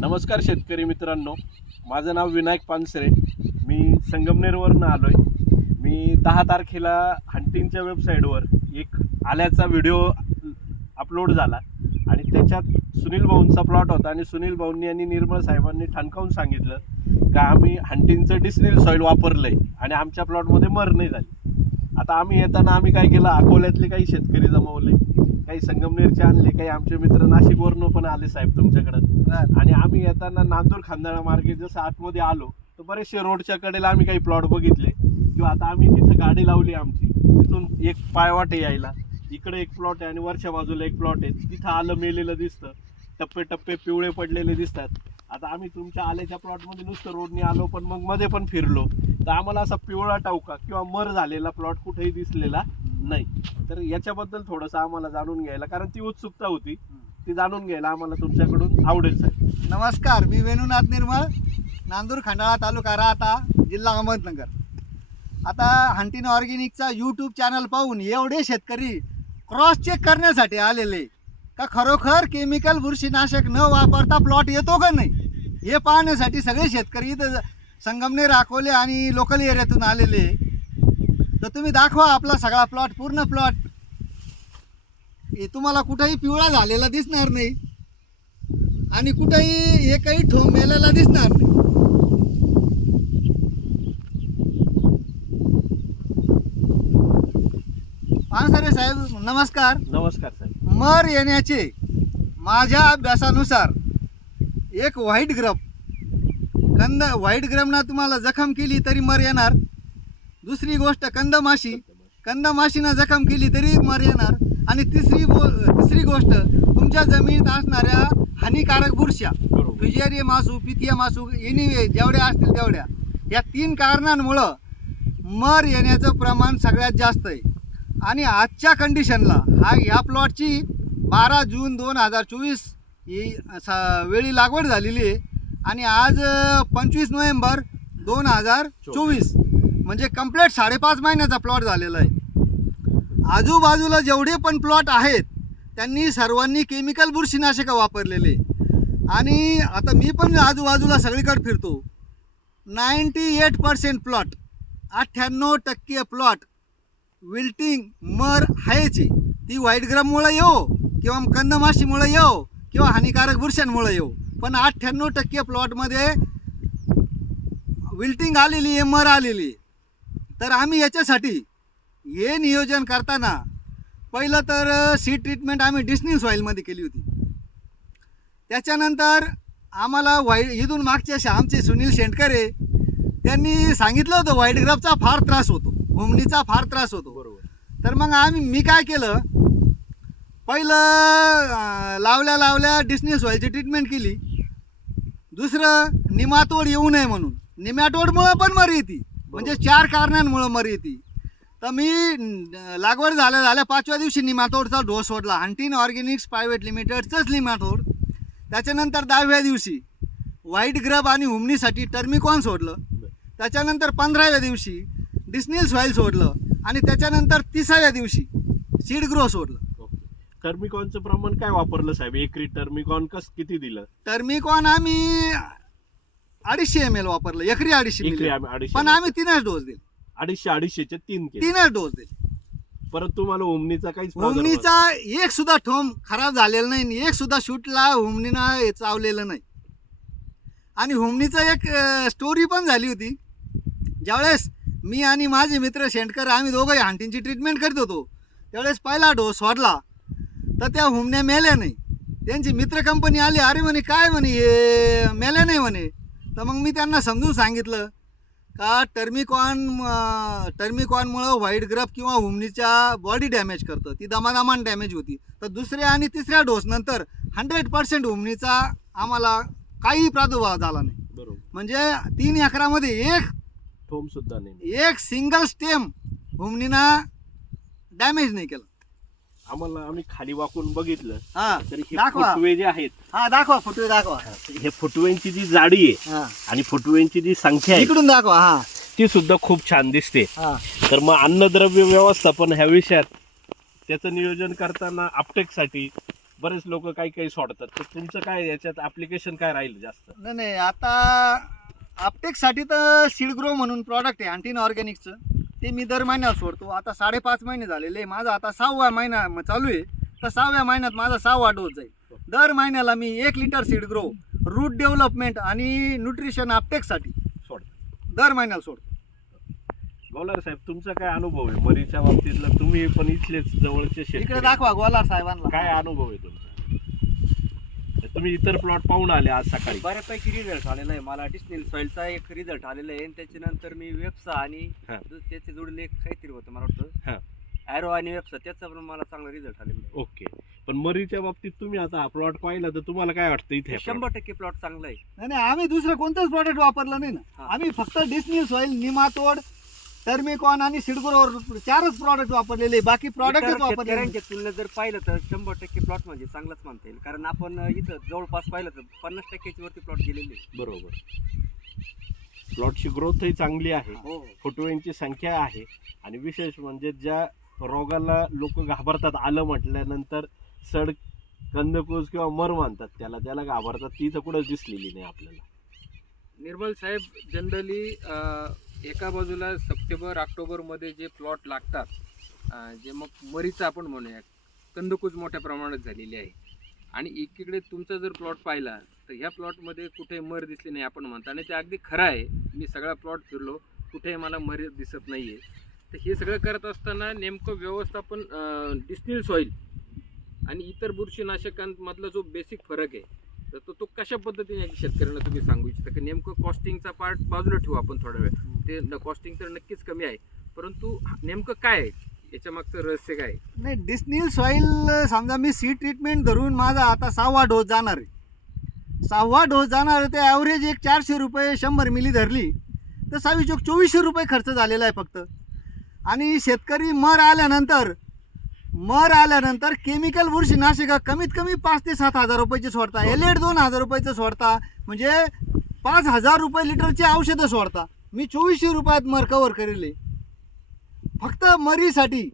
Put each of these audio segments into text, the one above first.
नमस्कार शेतकरी मित्रांनो, माझं नाव विनायक पानसरे. मी संगमनेरवरून आलो आहे. मी 10 तारखेला हंटिंगच्या वेबसाईटवर एक आल्याचा व्हिडिओ अपलोड झाला आणि त्याच्यात सुनील भाऊंचा प्लॉट होता आणि सुनील भाऊंनी आणि निर्मळ साहेबांनी ठणकावून सांगितलं का आम्ही हंटिंगचं डिस्निल सॉईल वापरलं आहे आणि आमच्या प्लॉटमध्ये मर नाही झाली. आता आम्ही येताना आम्ही काय केलं, अकोल्यातले काही शेतकरी जमवले, काही संगमनेरचे आणले, काही आमचे मित्र नाशिकवरून पण आले साहेब तुमच्याकडं. आणि आम्ही येताना नांदूर खांदाळा मार्गे जसं आतमध्ये आलो तर बरेचसे रोडच्या कडेला आम्ही काही प्लॉट बघितले किंवा आता आम्ही जिथं गाडी लावली आमची तिथून एक पायवाट आहे यायला, इकडे एक प्लॉट आहे आणि वरच्या बाजूला एक प्लॉट आहे, तिथं आलं मेलेलं दिसतं, टप्पे टप्पे पिवळे पडलेले दिसतात. आता आम्ही तुमच्या आल्याच्या प्लॉटमध्ये नुसतं रोडने आलो पण मग मध्ये पण फिरलो तर आम्हाला असा पिवळा टावका किंवा मर झालेला प्लॉट कुठेही दिसलेला नाही. तर याच्याबद्दल थोडंसं आम्हाला जाणून घ्यायला, कारण ती उत्सुकता होती, ती जाणून घ्यायला आम्हाला तुमच्याकडून आवडेल साहेब. नमस्कार, मी वेणुनाथ निर्मळ, नांदूर खंडाळा तालुका राहता, जिल्हा अहमदनगर. आता हंटिंग ऑर्गॅनिकचा यूट्यूब चॅनल पाहून एवढे शेतकरी क्रॉस चेक करण्यासाठी आलेले का खरोखर केमिकल बुरशीनाशक न वापरता प्लॉट येतो का नाही हे पाहण्यासाठी सगळे शेतकरी इथं संगमनेर, अकोले आणि लोकल एरियातून आलेले. तर तुम्ही दाखवा आपला सगळा प्लॉट, पूर्ण प्लॉट. हे तुम्हाला कुठेही पिवळा झालेला दिसणार नाही आणि कुठेही एकही ठोंब मेलेला दिसणार नाही. पानसरे साहेब नमस्कार. नमस्कार साहेब. मर येण्याचे माझ्या अभ्यासानुसार एक व्हाईट ग्रब, व्हाईट ग्रबना तुम्हाला जखम केली तरी मर येणार. दुसरी गोष्ट कंदमाशीनं जखम केली तरी मर येणार. आणि तिसरी गोष्ट तुमच्या जमिनीत असणाऱ्या हानिकारक बुरश्या, फ्युजेरियम असू, पिथियम असू, एनिवे जेवढ्या असतील तेवढ्या, या 3 कारणांमुळं मर येण्याचं प्रमाण सगळ्यात जास्त आहे. आणि आजच्या कंडिशनला ह्या प्लॉटची 12 जून 2024 ही वेळी लागवड झालेली आहे आणि आज 25 नोव्हेंबर 2024 म्हणजे कंप्लीट 5.5 महिन्याचा प्लॉट झालेला आहे. आजूबाजूला जेवढे पण प्लॉट आहेत त्यांनी सर्वांनी केमिकल बुरशीनाशकं वापरलेले. आणि आता मी पण आजूबाजूला सगळीकडे फिरतो, 98% प्लॉट, 98% प्लॉट विल्टिंग मर आहेच. ती व्हाईट ग्रबमुळं येऊ किंवा कंदमाशीमुळं येऊ किंवा हानिकारक बुरशांमुळं येऊ, पण 98% प्लॉटमध्ये विल्टिंग आलेली आहे, मर आलेली आहे. तर आम्ही याच्यासाठी हे नियोजन करताना पहिलं तर सीड ट्रीटमेंट आम्ही डिस्निल सॉईलमध्ये केली होती. त्याच्यानंतर आम्हाला इथून मागच्या आमचे सुनील शेंडकरे त्यांनी सांगितलं होतं व्हाईट ग्रबचा फार त्रास होतो, हुमणीचा फार त्रास होतो. बरोबर. तर मग मी काय केलं, पहिलं लावल्या डिस्निल सॉईलची ट्रीटमेंट केली. दुसरं निमातोड येऊ नये म्हणून, निमॅटोडमुळं पण मर येते, म्हणजे 4 कारणांमुळं मर येते. तर मी लागवड झाल्या 5व्या दिवशी निमॅटोडचा डोस सोडला, हंटिंग ऑर्गॅनिक्स प्रायव्हेट लिमिटेडचंच निमॅटोड. त्याच्यानंतर 10व्या दिवशी व्हाईट ग्रब आणि हुमणीसाठी टर्मिकॉन सोडलं. त्याच्यानंतर 15व्या दिवशी डिस्निल सॉईल सोडलं आणि त्याच्यानंतर 30व्या दिवशी सीड ग्रो सोडलं. टर्मिकॉनचं प्रमाण काय वापरलं साहेब? एकरी टर्मिकॉन किती दिलं? टर्मिकॉन आम्ही 250 ml वापरलं, एकरी 250 ml, पण आम्ही 3च डोस दिले. 250चे 3 डोस दिले. परत तुम्हाला हुमणीचा काहीच हुमणीचा एक सुद्धा ठोंब खराब झालेला नाही, एक सुद्धा शूटला हुमणीनं चावलेलं नाही. आणि हुमणीचं एक स्टोरी पण झाली होती. ज्यावेळेस मी आणि माझे मित्र शेंडकर आम्ही दोघंही हंटिंगची ट्रीटमेंट करत होतो त्यावेळेस पहिला डोस सोडला तर त्या हुमण्या मेल्या नाही. त्यांची मित्र कंपनी आली, अरे म्हणे काय म्हणे हे मेल्या नाही म्हणे. तर मग मी त्यांना समजून सांगितलं का टर्मिकॉनमुळं व्हाईट ग्रब किंवा हुमणीच्या बॉडी डॅमेज करतं, ती दमादमान डॅमेज होती. तर दुसऱ्या आणि तिसऱ्या डोसनंतर 100% हुमणीचा आम्हाला काही प्रादुर्भाव झाला नाही. बरोबर. म्हणजे 3 एकरामध्ये एक थोम सुद्धा नाही, एक सिंगल स्टेम हुमणीनं डॅमेज नाही केलं. आम्ही खाली वाकून बघितलं तर हे दाखवा. फुटवे जे आहेत, दाखवा फुटवे दाखवा. हे फुटव्यांची जी जाडी आहे आणि फुटव्यांची जी संख्या आहे इकडून दाखवा. ती सुद्धा खूप छान दिसते. तर मग अन्नद्रव्य व्यवस्थापन ह्या विषयात त्याचं नियोजन करताना अपटेकसाठी बरेच लोक काही काही सोडतात, तर तुमचं काय याच्यात ऍप्लिकेशन काय राहील जास्त? नाही आता अपटेकसाठी तर सीड ग्रो म्हणून प्रॉडक्ट आहे हंटिन ऑर्गॅनिकचं, ते मी दर महिन्याला सोडतो. आता 5.5 महिने झालेले आहे, माझा आता 6वा महिना चालू आहे. तर 6व्या महिन्यात माझा 6वा डोस जाईल. दर महिन्याला मी 1 litre seed grow, root development आणि न्यूट्रिशन अपटेकसाठी सोड. दर महिन्याला सोडतो. गौलार साहेब, तुमचा काय अनुभव आहे मरीच्या बाबतीतला? तुम्ही पण इथलेच जवळचे इकडे शेतकरी, दाखवा गोलार साहेबांना. काय अनुभव आहे तुमचा? तुम्ही इतर प्लॉट पाहून आले आज सकाळी. बऱ्यापैकी रिझल्ट आलेला आहे. मला डिस्निल सॉइलचा एक रिझल्ट आलेला आहे आणि त्याच्यानंतर मी वेप्सा आणि हा. त्याचे जोडले काहीतरी होतं मला वाटतं, हा. ॲरो आणि वेप्सा, त्याचा पण मला चांगला रिझल्ट आलेला आहे. ओके, पण मरीच्या बाबतीत तुम्ही आता हा प्लॉट पाहिला तर तुम्हाला काय वाटतं इथे? 100% प्लॉट चांगला आहे. नाही आम्ही दुसरं कोणतंच प्रॉडक्ट वापरलं नाही ना. हा. आम्ही फक्त डिस्निल सॉइल, निमातोड, टर्मिकॉन आणि सीडग्रोवर 4च प्रॉडक्ट वापरलेले, बाकी प्रॉडक्टच इतर वापरलेले. शेतकऱ्यांच्या तुलनेत जर पाहिलं तर 100% प्लॉट म्हणजे चांगलाच मानता येईल. कारण आपण इथं जवळपास पाहिलं तर 50% वरती प्लॉट गेलेले आहे. बरोबर, प्लॉटची ग्रोथही चांगली आहे, हो, फुटव्यांची संख्या आहे, आणि विशेष म्हणजे ज्या रोगाला लोक घाबरतात आलं म्हटल्यानंतर, सड, कंदकुज किंवा मर म्हणतात त्याला घाबरतात, ती तर कुठंच दिसलेली नाही आपल्याला. निर्मल साहेब, जनरली एका बाजूला सप्टेंबर ऑक्टोबरमध्ये जे प्लॉट लागतात, जे मग मरीचं आपण म्हणूया, कंदकुज मोठ्या प्रमाणात झालेली आहे, आणि एकीकडे तुमचा जर प्लॉट पाहिला तर ह्या प्लॉटमध्ये कुठे मर दिसली नाही आपण म्हणता, आणि ते अगदी खरं आहे. मी सगळा प्लॉट फिरलो, कुठेही मला मर दिसत नाही आहे. तर हे सगळं करत असताना नेमकं व्यवस्थापन डिस्निल सॉईल आणि इतर बुरशीनाशकांमधला जो बेसिक फरक आहे, तर तो कशा पद्धतीने शेतकऱ्यांना तुम्ही सांगू इच्छिता? की नेमकं कॉस्टिंगचा पार्ट बाजूला ठेवू आपण थोडा वेळ, ते कॉस्टिंग तर नक्कीच कमी आहे, परंतु नेमकं काय आहे याच्या मागचं रहस्य काय आहे? नाही, डिस्निल सॉइल समजा मी सीड ट्रीटमेंट धरून माझा आता 6वा डोस जाणार आहे. 6वा डोस जाणार आहे, ते ॲव्हरेज एक 400 रुपये 100 मिली धरली तर 2400 रुपये खर्च झालेला आहे फक्त. आणि शेतकरी मर आल्यानंतर केमिकल बुरशीनाशक कमीत कमी 5 ते 7 हजार रुपयाचे सोडता, एलेट 2000 रुपयाचं सोडता, म्हणजे 5000 रुपये लिटरची औषधं सोडता. मी 2400 रुपयात मर कव्हर करेल फक्त मरीसाठी.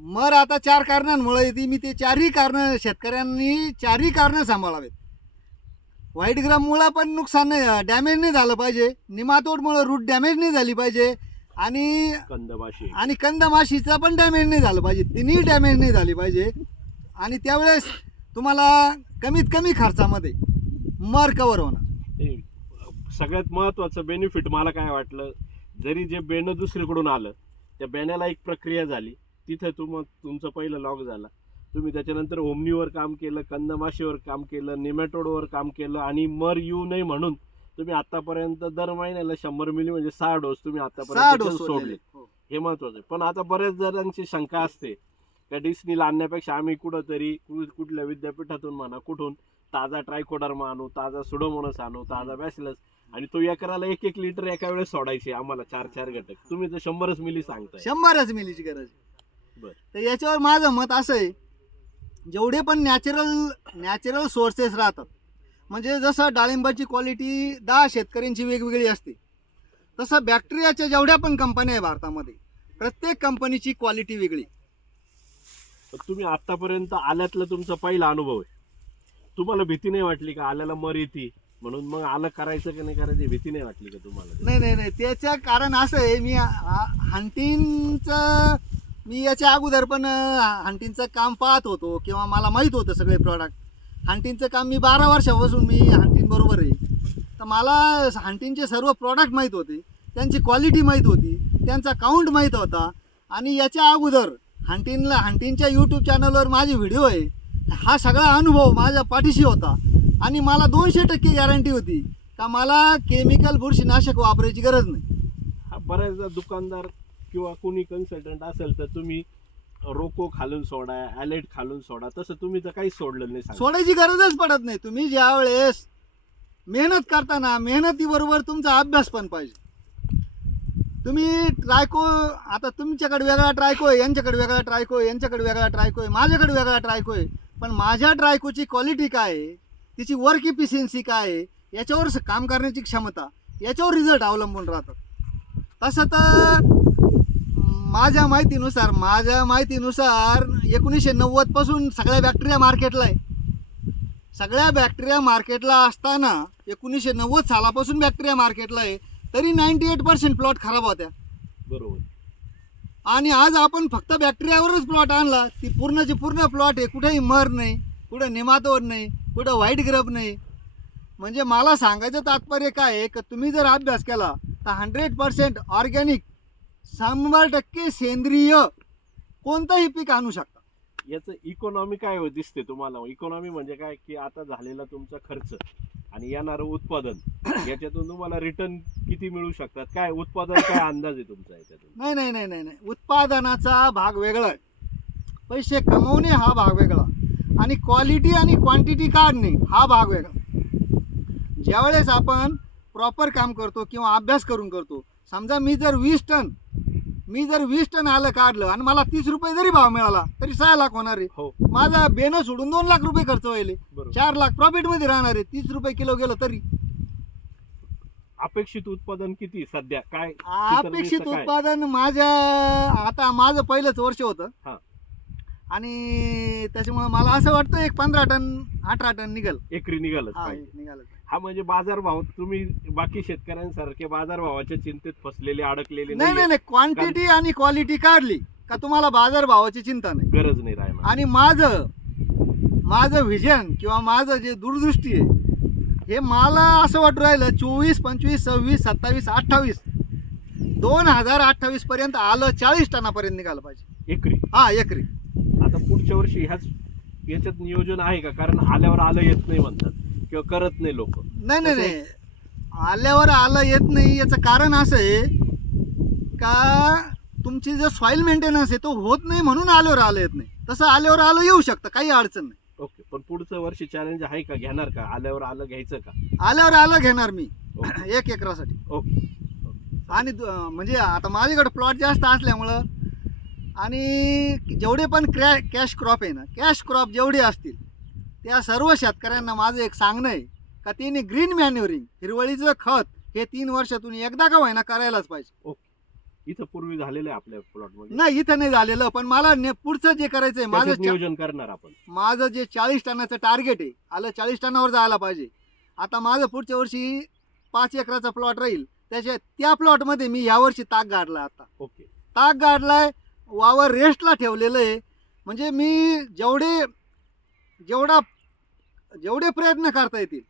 मर आता 4 कारणांमुळे येते, मी ते 4ही कारणं शेतकऱ्यांनी 4ही कारणं सांभाळावेत. व्हाईट ग्राममुळं पण नुकसान नाही, डॅमेज नाही झालं पाहिजे, निमातोडमुळं रूट डॅमेज नाही झाली पाहिजे, आणि कंदमाशीचा पण डॅमेज नाही झालं पाहिजे. तिन्ही डॅमेज नाही झाली पाहिजे. आणि त्यावेळेस तुम्हाला कमीत कमी खर्चामध्ये मर कव्हर होणार. सगळ्यात महत्त्वाचं बेनिफिट मला काय वाटलं, जरी जे बेणं दुसरीकडून आलं, त्या बेण्याला एक प्रक्रिया झाली, तिथं तुमचं पहिलं लॉक झाला, तुम्ही त्याच्यानंतर ओमनीवर काम केलं, कंदमाशीवर काम केलं, नेमॅटोडवर काम केलं, आणि मर येऊ नये म्हणून तुम्ही आतापर्यंत दर महिन्याला 100 मिली म्हणजे 6 डोस तुम्ही 6 आतापर्यंत डोस सोडले. हे महत्वाचं आहे. पण आता बऱ्याच जणांची शंका असते, त्या डिस्नीला आणण्यापेक्षा आम्ही कुठंतरी कुठल्या विद्यापीठातून म्हणा, कुठून ताजा ट्रायकोडर्मा आणू, ताजा सुडोमोनस आणू, ताजा बॅसिलस, आणि तो एकराला 1 लिटर एका वेळेस सोडायचे आम्हाला 4 घटक. तुम्ही तर 100 मिली सांगताय. 100 मिलीची गरज आहे. बरं. तर याच्यावर माझं मत असं आहे, जेवढे पण नॅचरल सोर्सेस राहतात, म्हणजे जसं डाळिंबाची क्वालिटी 10 शेतकऱ्यांची वेगवेगळी असते, तसं बॅक्टेरियाच्या जेवढ्या पण कंपन्या आहे भारतामध्ये, प्रत्येक कंपनीची क्वालिटी वेगळी. तुम्ही आतापर्यंत आल्यातला तुमचा पहिला अनुभव आहे, तुम्हाला भीती नाही वाटली का आल्याला मर येते म्हणून? मग आलं करायचं की नाही करायचं भीती नाही वाटली का तुम्हाला? नाही, त्याचं कारण असं आहे, मी हंटिंगचं मी याच्या अगोदर पण हंटिंगचं काम पाहत होतो, किंवा मला माहीत होतं सगळे प्रॉडक्ट. हंटिंगचं काम मी 12 वर्षापासून मी हंटिंग बरोबर आहे, तर मला हंटिंगचे सर्व प्रॉडक्ट माहीत होते, त्यांची क्वालिटी माहीत होती, त्यांचा काउंट माहीत होता. आणि याच्या अगोदर हंटिंगच्या यूट्यूब चॅनलवर माझे व्हिडिओ आहे, हा सगळा अनुभव माझ्या पाठीशी होता. आणि मला 200% गॅरंटी होती का मला केमिकल बुरशीनाशक वापरायची गरज नाही. बऱ्याचदा दुकानदार किंवा कोणी कन्सल्टंट असेल तर तुम्ही रोको खालून सोडा, ॲलेट खालून सोडा, तसं तुम्ही तर काहीच सोडलं नाही. सोडायची गरजच पडत नाही. तुम्ही ज्या वेळेस मेहनत करताना, मेहनतीबरोबर तुमचा अभ्यास पण पाहिजे. तुम्ही ट्रायको, आता तुमच्याकडे वेगळा ट्रायको आहे, यांच्याकडे वेगळा ट्रायको आहे, यांच्याकडे वेगळा ट्रायको आहे, माझ्याकडे वेगळा ट्रायको आहे, पण माझ्या ट्रायकोची क्वालिटी काय आहे, तिची वर्क इफिशियन्सी काय आहे, याच्यावर काम करण्याची क्षमता, याच्यावर रिझल्ट अवलंबून राहतात. तसं तर माझ्या माहितीनुसार 1990 पासून सगळ्या बॅक्टेरिया मार्केटला आहे. सगळ्या बॅक्टेरिया मार्केटला असताना 1990 सालापासून बॅक्टेरिया मार्केटला आहे, तरी 98% प्लॉट खराब होत्या. बरोबर. आणि आज आपण फक्त बॅक्टेरियावरच प्लॉट आणला, ती पूर्णची पूर्ण प्लॉट आहे. कुठेही मर नाही, कुठं नेमातोड नाही, कुठं व्हाईट ग्रब नाही. म्हणजे मला सांगायचं तात्पर्य काय आहे की तुम्ही जर अभ्यास केला तर 100% ऑर्गॅनिक, 100% सेंद्रिय कोणतंही पीक आणू शकता. याचं इकॉनॉमी काय दिसते तुम्हाला? इकॉनॉमी म्हणजे काय की आता झालेला तुमचा खर्च आणि येणारं उत्पादन याच्यातून तुम्हाला रिटर्न किती मिळू शकतात? काय उत्पादन, काय अंदाज आहे तुमचा याच्यातून? नाही, उत्पादनाचा भाग वेगळा आहे, पैसे कमवणे हा भाग वेगळा, आणि क्वालिटी आणि क्वांटिटी काढणे हा भाग वेगळा. ज्यावेळेस आपण प्रॉपर काम करतो किंवा अभ्यास करून करतो, समजा मी जर 20 टन आलं काढलं आणि मला 30 रुपये जरी भाव मिळाला तरी 6 लाख होणार आहे. हो, माझा बेनं सोडून 2 लाख रुपये खर्च व्हायले, बरोबर. 4 लाख प्रॉफिटमध्ये राहणार आहे. 30 रुपये किलो गेलं तरी. अपेक्षित उत्पादन किती सध्या काय? चित्र अपेक्षित दिसतं काय? उत्पादन आता माझं पहिलंच वर्ष होतं हा. आणि त्याच्यामुळे मला असं वाटतं एक 15 टन 18 टन निघेल. एकरी निघालच हा, पाहिजे. निघालं. हा म्हणजे बाजारभाव तुम्ही बाकी शेतकऱ्यांसारखे बाजारभावाच्या चिंतेत फसलेले, अडकलेले नाही, नाहीये. क्वांटिटी आणि क्वालिटी काढली का तुम्हाला बाजारभावाची चिंता नाही. गरज नाही राहणार. आणि माझं व्हिजन किंवा माझं जे दूरदृष्टी आहे, हे मला असं वाटून राहिलं 24, 25, 26, 27, 28 2028 पर्यंत आलं 40 टनापर्यंत निघालं पाहिजे एकरी. हा, एकरी. आता पुढच्या वर्षी याच्यात नियोजन आहे का? कारण आल्यावर आलं येत नाही म्हणतात किंवा करत नाही लोक. नाही, आल्यावर आलं येत नाही. याचं कारण असं आहे का तुमची जो सॉईल मेंटेनन्स आहे तो होत नाही, म्हणून आल्यावर आलं येत नाही. तसं आल्यावर आलं येऊ शकतं, काही अडचण नाही. ओके, पण पुढचं वर्षी चॅलेंज आहे का? घेणार का? आल्यावर आलं घ्यायचं का? आल्यावर आलं घेणार मी ओके. 1 एकरासाठी. ओके. आणि म्हणजे आता माझ्याकडे प्लॉट जास्त असल्यामुळं, आणि जेवढे पण कॅश क्रॉप आहे ना, कॅश क्रॉप जेवढे असतील त्या सर्व शेतकऱ्यांना माझं एक सांगणं आहे का त्यांनी ग्रीन मॅन्युरिंग, हिरवळीचं खत हे 3 वर्षातून एकदा का होईना करायलाच पाहिजे. ओके. इथं पूर्वी झालेलं आहे आपल्या प्लॉट मध्ये? नाही, इथं नाही झालेलं, पण मला पुढचं जे करायचंय, त्याच्यात नियोजन करणार आपण. माझं जे 40 टनाचं टार्गेट आहे, आलं 40 टनावर जायला पाहिजे. आता माझं पुढच्या वर्षी 5 एकराचा प्लॉट राहील, त्या प्लॉटमध्ये मी यावर्षी ताक गाडला. आता ओके. ताक गाडलाय, वावर रेस्टला ठेवलेलं आहे. म्हणजे मी जेवढे प्रयत्न करता येतील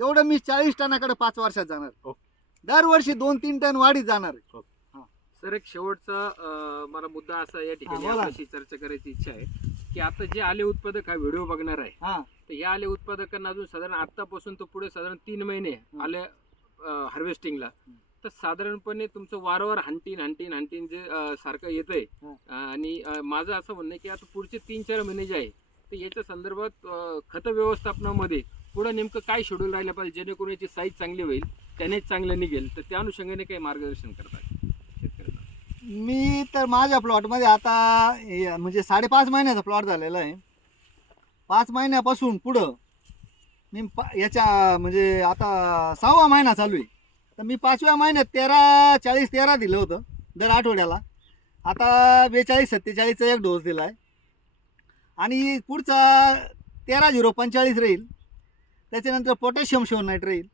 तेवढं मी 40 टनाकडे 5 वर्षात जाणार. ओके. दरवर्षी 2-3 टन वाढीत जाणार आहे. सर, एक शेवटचा मला मुद्दा असा या ठिकाणी बोला. आपल्याशी चर्चा करायची इच्छा आहे की आता जे आले उत्पादक हा व्हिडिओ बघणार आहे, हा, तर या आले उत्पादकांना अजून साधारण आतापासून तर पुढे साधारण 3 महिने आले हार्वेस्टिंगला, तर साधारणपणे तुमचं वारंवार हंटीन जे सारखं येतंय, आणि माझं असं म्हणणं आहे की आता पुढचे 3-4 महिने जे आहे तर याच्या संदर्भात खत व्यवस्थापनामध्ये पुढे नेमकं काय शेड्यूल राहिलं पाहिजे जेणेकरून याची साईज चांगली होईल, त्यानेच चांगलं निघेल, तर त्या अनुषंगाने काही मार्गदर्शन करतात शेतकऱ्यांना? मी तर माझ्या प्लॉटमध्ये आता म्हणजे 5.5 महिन्याचा प्लॉट झालेला आहे. 5 महिन्यापासून पुढं मी याच्या म्हणजे आता 6वा महिना चालू आहे, तर मी 5व्या महिन्यात 13 दिलं होतं दर आठवड्याला. आता 42-47चा एक डोस दिला आहे, आणि पुढचा 13-0-45 राहील. त्याच्यानंतर पोटॅशियम शोनाईट राहील.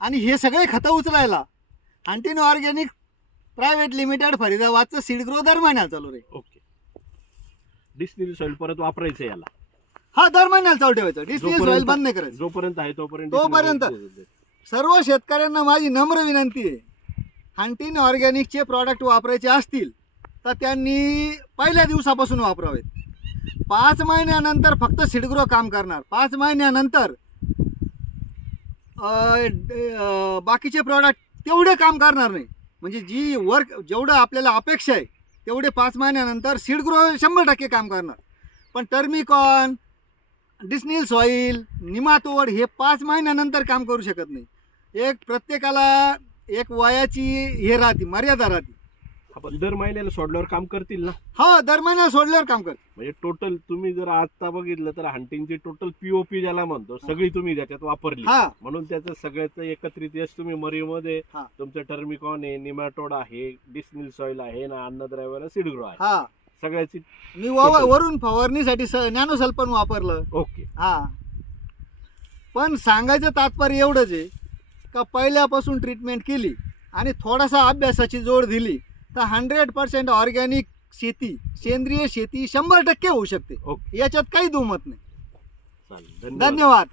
आणि हे सगळे खतं उचलायला हंटीन ऑर्गॅनिक प्रायव्हेट लिमिटेड फरीदाबादचं सीड ग्रो दर महिन्याला चालू राहील. ओके. डिस्टिल सॉइल परत वापरायचं याला? हा, दर महिन्याला चालू ठेवायचं. डिस्टिल सॉइल बंद नाही करायचं. जोपर्यंत आहे तोपर्यंत सर्व शेतकऱ्यांना माझी नम्र विनंती आहे, हंटीन ऑर्गॅनिकचे प्रॉडक्ट वापरायचे असतील तर त्यांनी पहिल्या दिवसापासून वापरावेत. 5 महिन्यानंतर फक्त सीड ग्रो काम करणार. 5 महिन्यानंतर बाकीचे प्रॉडक्ट तेवढे काम करणार नाही. म्हणजे जी जेवढं आपल्याला अपेक्षा आहे तेवढे 5 महिन्यानंतर सीड ग्रो 100% काम करणार. पण टर्मिकॉन, डिस्निल सॉईल, निमातोड हे 5 महिन्यानंतर काम करू शकत नाही. प्रत्येकाला एक वयाची हे राहते, मर्यादा राहते. आपण दर महिन्याला सोडल्यावर काम करतील ना? हो, दर महिन्याला सोडल्यावर काम कर. म्हणजे टोटल तुम्ही जर आता बघितलं तर हंटिंगची टोटल पीओपी ज्याला म्हणतो सगळी तुम्ही त्याच्यात वापरली, हा म्हणून त्याचं सगळ्याचं एकत्रित यश तुम्ही मरीमध्ये हा. तुमचं टर्मिकॉन आहे, निमॅटोड आहे, डिस्मिल सॉइल आहे ना, अन्नद्रव्य सीड ग्रो आहे, हा सगळ्याची. मी वरून फवारणीसाठी नॅनो सल्फन वापरलं. ओके. हा, पण सांगायचं तात्पर्य एवढंच आहे का पहिल्यापासून ट्रीटमेंट केली आणि थोडासा अभ्यासाची जोड दिली तर 100% ऑर्गॅनिक शेती, सेंद्रिय शेती 100% होऊ शकते. ओके, याच्यात काही दुमत नाही. चालेल. धन्यवाद.